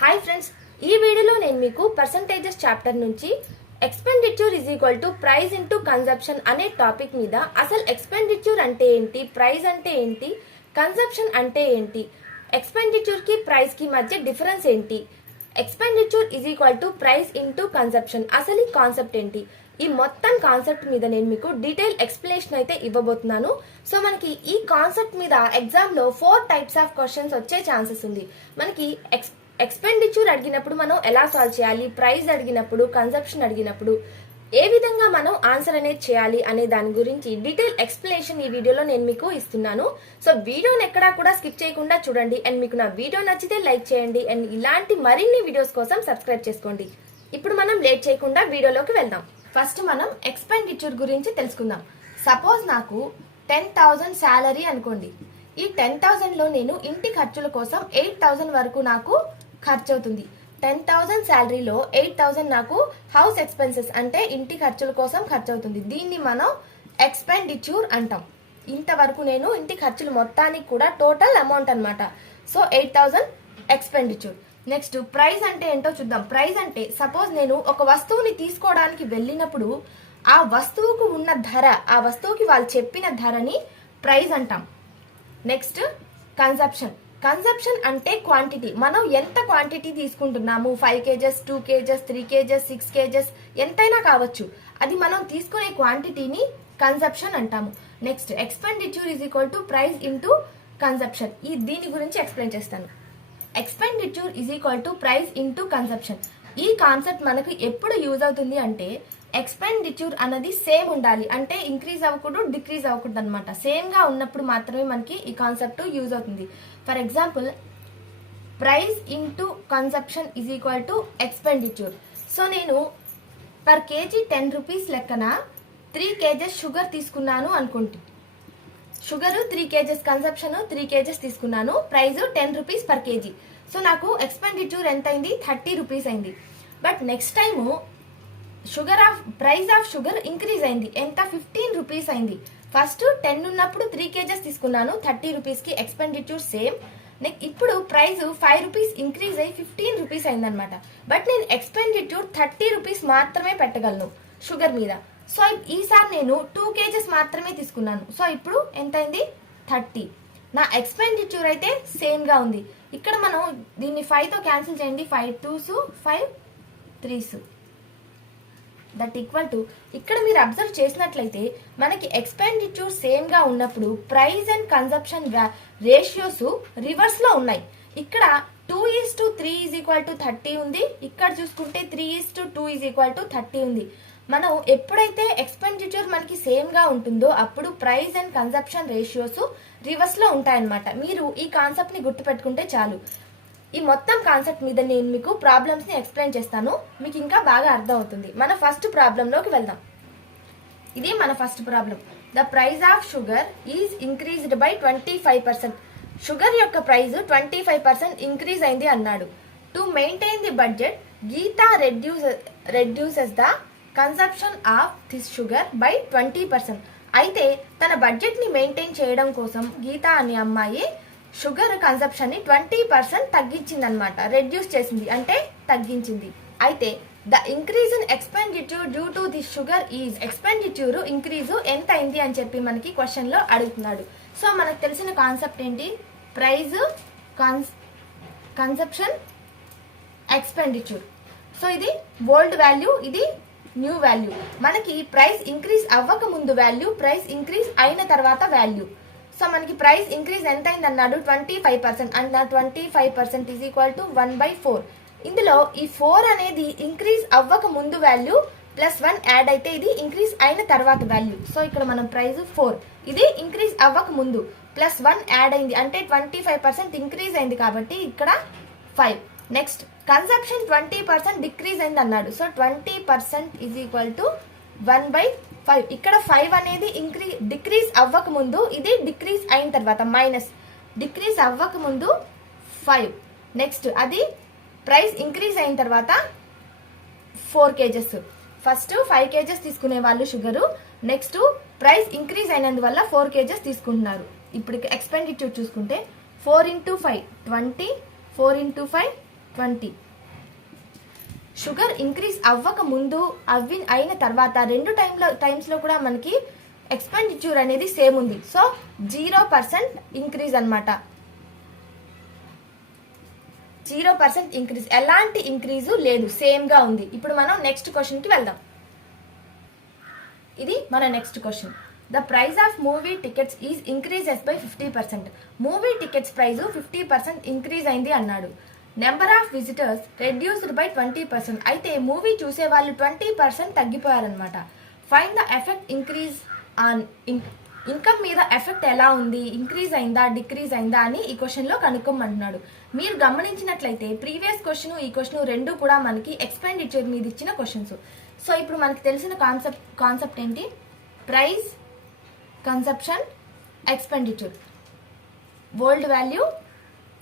Hi friends, ఈ వీడియోలో నేను మీకు పర్సంటేజెస్ చాప్టర్ నుంచి expenditure is equal to price into consumption అనే టాపిక్ మీద అసలు ఎక్స్పెండిచర్ అంటే ఏంటి, ప్రైస్ అంటే ఏంటి, కన్జంప్షన్ అంటే ఏంటి, ఎక్స్పెండిచర్ కి ప్రైస్ కి మధ్య డిఫరెన్స్ ఏంటి, expenditure is equal to price into consumption అసలు ఈ కాన్సెప్ట్ ఏంటి, ఈ మొత్తం కాన్సెప్ట్ మీద నేను మీకు డీటెయిల్ ఎక్స్ప్లెనేషన్ అయితే ఇవ్వబోతున్నాను. సో మనకి ఈ కాన్సెప్ట్ మీద ఎగ్జామ్ లో 4 టైప్స్ ఆఫ్ క్వశ్చన్స్ వచ్చే ఛాన్సెస్ ఉంది. మనకి ఎక్స్పెండిచర్ అడిగినప్పుడు మనం ఎలా సాల్వ్ చేయాలి, ప్రైస్ అడిగినప్పుడు, కన్సంప్షన్ అడిగినప్పుడు ఏ విధంగా మనం ఆన్సర్ అనేది చేయాలి అనే దాని గురించి డీటెయిల్ ఎక్స్ప్లెనేషన్ ఈ వీడియోలో నేను మీకు ఇస్తున్నాను. సో వీడియోని ఎక్కడా కూడా స్కిప్ చేయకుండా చూడండి. అండ్ మీకు నా వీడియో నచ్చితే లైక్ చేయండి. అండ్ ఇలాంటి మరిన్ని వీడియోస్ కోసం సబ్స్క్రైబ్ చేసుకోండి. ఇప్పుడు మనం లేట్ చేయకుండా వీడియోలోకి వెళ్దాం. ఫస్ట్ మనం ఎక్స్పెండిచర్ గురించి తెలుసుకుందాం. సపోజ్ నాకు 10,000 శాలరీ అనుకోండి. ఈ 10,000 లో నేను ఇంటి ఖర్చుల కోసం 8,000 వరకు నాకు ఖర్చు అవుతుంది. 10,000 శాలరీలో 8,000 నాకు హౌస్ ఎక్స్పెన్సెస్ అంటే ఇంటి ఖర్చుల కోసం ఖర్చు అవుతుంది. దీన్ని మనం ఎక్స్పెండిచర్ అంటాం. ఇంతవరకు నేను ఇంటి ఖర్చులు మొత్తానికి కూడా టోటల్ అమౌంట్ అన్నమాట. So 8,000 expenditure. నెక్స్ట్ ప్రైస్ అంటే ఏంటో చూద్దాం. ప్రైస్ అంటే సపోజ్ నేను ఒక వస్తువుని తీసుకోవడానికి వెళ్ళినప్పుడు ఆ వస్తువుకు ఉన్న ధర, ఆ వస్తువుకి వాళ్ళు చెప్పిన ధరని ప్రైస్ అంటాం. Next consumption. కన్సంప్షన్ అంటే క్వాంటిటీ. మనం ఎంత క్వాంటిటీ తీసుకుంటున్నాము, 5 kgs, 2 kgs, 3 kgs, 6 kgs ఎంతైనా కావచ్చు, అది మనం తీసుకునే క్వాంటిటీని కన్సంప్షన్ అంటాము. Next expenditure is equal to price into consumption. దీని గురించి ఎక్స్ప్లెయిన్ చేస్తాను. Expenditure is equal to price into consumption. ఈ కాన్సెప్ట్ మనకు ఎప్పుడు యూజ్ అవుతుంది అంటే ఎక్స్పెండిచర్ అన్నది సేమ్ ఉండాలి, అంటే ఇంక్రీజ్ అవ్వకూడదు, డిక్రీజ్ అవ్వకూడదు అనమాట. సేమ్ గా ఉన్నప్పుడు మాత్రమే మనకి ఈ కాన్సెప్ట్ యూజ్ అవుతుంది. For example price into consumption is equal to expenditure. So నేను పర్ కేజీ 10 రూపీస్ లెక్కన 3 kgs షుగర్ తీసుకున్నాను అనుకుంటే, షుగర్ 3 kgs, కన్సంప్షన్ 3 kgs తీసుకున్నాను, price 10 rupees per KG. So నాకు ఎక్స్పెండిచర్ ఎంత అయింది, 30 రూపీస్ అయింది. But next time price of sugar increase అయింది. ఎంత, 15 రూపీస్ అయింది. ఫస్ట్ 10 ఉన్నప్పుడు 3 kgs తీసుకున్నాను, 30 రూపీస్ కి ఎక్స్పెండిచర్ సేమ్. ఇప్పుడు ప్రైస్ 5 రూపీస్ ఇంక్రీజ్ అయ్యి 15 రూపీస్ అయింది అనమాట. బట్ నేను ఎక్స్పెండిచర్ 30 రూపీస్ మాత్రమే పెట్టగలను షుగర్ మీద. సో ఈసారి నేను 2 kgs మాత్రమే తీసుకున్నాను. సో ఇప్పుడు ఎంత అయింది, 30. నా ఎక్స్పెండిచర్ అయితే సేమ్ గా ఉంది. ఇక్కడ మనం దీన్ని 5 తో క్యాన్సిల్ చేయండి. 5 2s, 5 3s that equal to, ఇక్కడ మీరు అబ్జర్వ్ చేసినట్లయితే మనకి ఎక్స్పెండిచర్ సేమ్ గా ఉన్నప్పుడు price and consumption ratios reverse లో ఉన్నాయి. ఇక్కడ 2:3 ఈజ్ ఈక్వల్ టు 30 ఉంది. ఇక్కడ చూసుకుంటే 3:2 ఈజ్ ఈక్వల్ టు 30 ఉంది. మనం ఎప్పుడైతే ఎక్స్పెండిచర్ మనకి సేమ్ గా ఉంటుందో అప్పుడు price and consumption ratios reverse లో ఉంటాయన్నమాట. మీరు ఈ కాన్సెప్ట్ ని గుర్తుపెట్టుకుంటే చాలు. ఈ మొత్తం కాన్సెప్ట్ మీద నేను మీకు ప్రాబ్లమ్స్ ని ఎక్స్ప్లెయిన్ చేస్తాను, మీకు ఇంకా బాగా అర్థం అవుతుంది. మన ఫస్ట్ ప్రాబ్లం లోకి వెళ్దాం. ఇది మన first problem. The price of sugar is increased by 25%. Sugar యొక్క ప్రైస్ 25% ఇంక్రీజ్ అయింది అన్నాడు. To maintain the budget Geeta reduces the consumption of this sugar by 20%. అయితే తన బడ్జెట్ ని మెయింటైన్ చేయడం కోసం గీతా అనే అమ్మాయి షుగర్ కన్సంప్షన్ ని 20% తగ్గించింది అనమాట. రెడ్యూస్ చేసింది అంటే తగ్గించింది. అయితే the increase in expenditure due to this sugar is, expenditure increase ఎంత అయింది అని చెప్పి మనకి క్వశ్చన్ లో అడుగుతున్నాడు. సో మనకు తెలిసిన కాన్సెప్ట్ ఏంటి, ప్రైస్, కన్సంప్షన్, ఎక్స్పెండిచర్. సో ఇది ఓల్డ్ వాల్యూ, ఇది న్యూ వాల్యూ. మనకి ప్రైస్ ఇంక్రీజ్ అవ్వక ముందు వాల్యూ, ప్రైస్ ఇంక్రీజ్ అయిన తర్వాత వాల్యూ. సో మనకి ప్రైస్ ఇంక్రీజ్ ఎంత అయింది అన్నాడు, 25%. And 25% is equal to 1/4. ఇందులో ఈ 4 అనేది ఇంక్రీజ్ అవ్వక ముందు వాల్యూ ప్లస్ 1 యాడ్ అయితే ఇది ఇంక్రీజ్ అయిన తర్వాత వాల్యూ. సో ఇక్కడ మనం ప్రైస్ 4, ఇది ఇంక్రీజ్ అవ్వక ముందు, ప్లస్ 1 యాడ్ అయింది అంటే 25% ఇంక్రీజ్ అయింది కాబట్టి ఇక్కడ 5. నెక్స్ట్ కన్సంప్షన్ 20% డిక్రీజ్ అయింది అన్నాడు. So 20% is equal to 1/5. ఇక్కడ 5 అనేది డిక్రీజ్ అవ్వక ముందు, ఇది డిక్రీజ్ అయిన తర్వాత, మైనస్ డిక్రీజ్ అవ్వక ముందు 5. నెక్స్ట్ అది ప్రైస్ ఇంక్రీజ్ అయిన తర్వాత 4 kgs. ఫస్ట్ 5 kgs తీసుకునే వాళ్ళు షుగరు, నెక్స్ట్ ప్రైస్ ఇంక్రీజ్ అయినందువల్ల 4 kgs తీసుకుంటున్నారు. ఇప్పుడు ఎక్స్పెండిచర్ చూసుకుంటే 4 × 5 20, 4 × 5 20. షుగర్ ఇంక్రీజ్ అవ్వక ముందు అయిన తర్వాత రెండు టైమ్స్లో కూడా మనకి ఎక్స్పెండిచర్ అనేది సేమ్ ఉంది. సో 0% ఇంక్రీజ్ అనమాట. 0% ఇంక్రీజ్, ఎలాంటి ఇంక్రీజు లేదు, సేమ్గా ఉంది. ఇప్పుడు మనం నెక్స్ట్ క్వశ్చన్కి వెళ్దాం. ఇది మన next question. The price of movie tickets is increases by 50%. Movie tickets price 50% increase అయింది అన్నాడు. Number of visitors reduced by 20%. అయితే మూవీ చూసే వాళ్ళు 20% తగ్గిపోయారనమాట. Find the effect increase on income మీద ఎఫెక్ట్ ఎలా ఉంది, ఇంక్రీజ్ అయిందా డిక్రీజ్ అయిందా అని ఈ క్వశ్చన్లో కనుక్కోమంటున్నాడు. మీరు గమనించినట్లయితే ప్రీవియస్ క్వశ్చన్ ఈ క్వశ్చన్ రెండు కూడా మనకి ఎక్స్పెండిచర్ మీద ఇచ్చిన క్వశ్చన్స్. సో ఇప్పుడు మనకి తెలిసిన కాన్సెప్ట్ ఏంటి? Price, conception, expenditure, old value,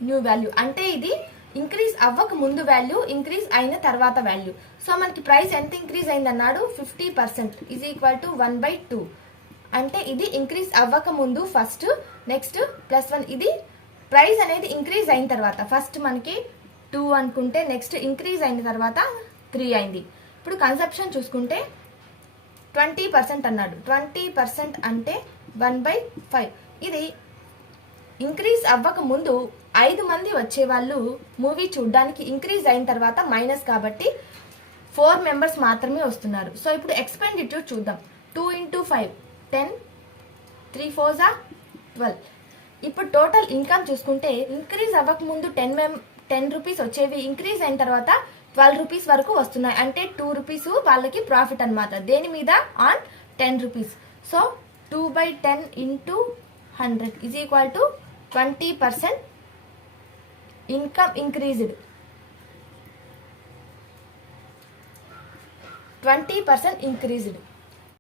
new value. అంటే ఇది ఇంక్రీజ్ అవ్వక ముందు వాల్యూ, ఇంక్రీజ్ అయిన తర్వాత వాల్యూ. సో మనకి ప్రైస్ ఎంత ఇంక్రీజ్ అయింది అన్నాడు? 50% ఈజ్ ఈక్వల్ టు 1/2. అంటే ఇది ఇంక్రీజ్ అవ్వక ముందు ఫస్ట్, నెక్స్ట్ +1. ఇది ప్రైస్ అనేది ఇంక్రీజ్ అయిన తర్వాత. ఫస్ట్ మనకి 2 అనుకుంటే నెక్స్ట్ ఇంక్రీజ్ అయిన తర్వాత 3 అయింది. ఇప్పుడు కన్సప్షన్ చూసుకుంటే 20% అన్నాడు. 20% అంటే 1/5. ఇది ఇంక్రీజ్ అవ్వక ముందు 5 మంది వచ్చేవాళ్ళు మూవీ చూడడానికి, ఇంక్రీజ్ అయిన తర్వాత మైనస్ కాబట్టి 4 మెంబర్స్ మాత్రమే వస్తున్నారు. సో ఇప్పుడు ఎక్స్పెండిచర్ చూద్దాం. 2 × 5 10, 3 4 12. ఇప్పుడు టోటల్ ఇన్కమ్ చూసుకుంటే ఇంక్రీజ్ అవ్వక ముందు 10 రూపీస్ వచ్చేవి, ఇంక్రీజ్ అయిన తర్వాత 12 రూపీస్ వరకు వస్తున్నాయి. అంటే 2 రూపీస్ వాళ్ళకి ప్రాఫిట్ అనమాట. దేని మీద? On 10 rupees. So 2/10 × 100 is equal to 20% income increased. 20% increased.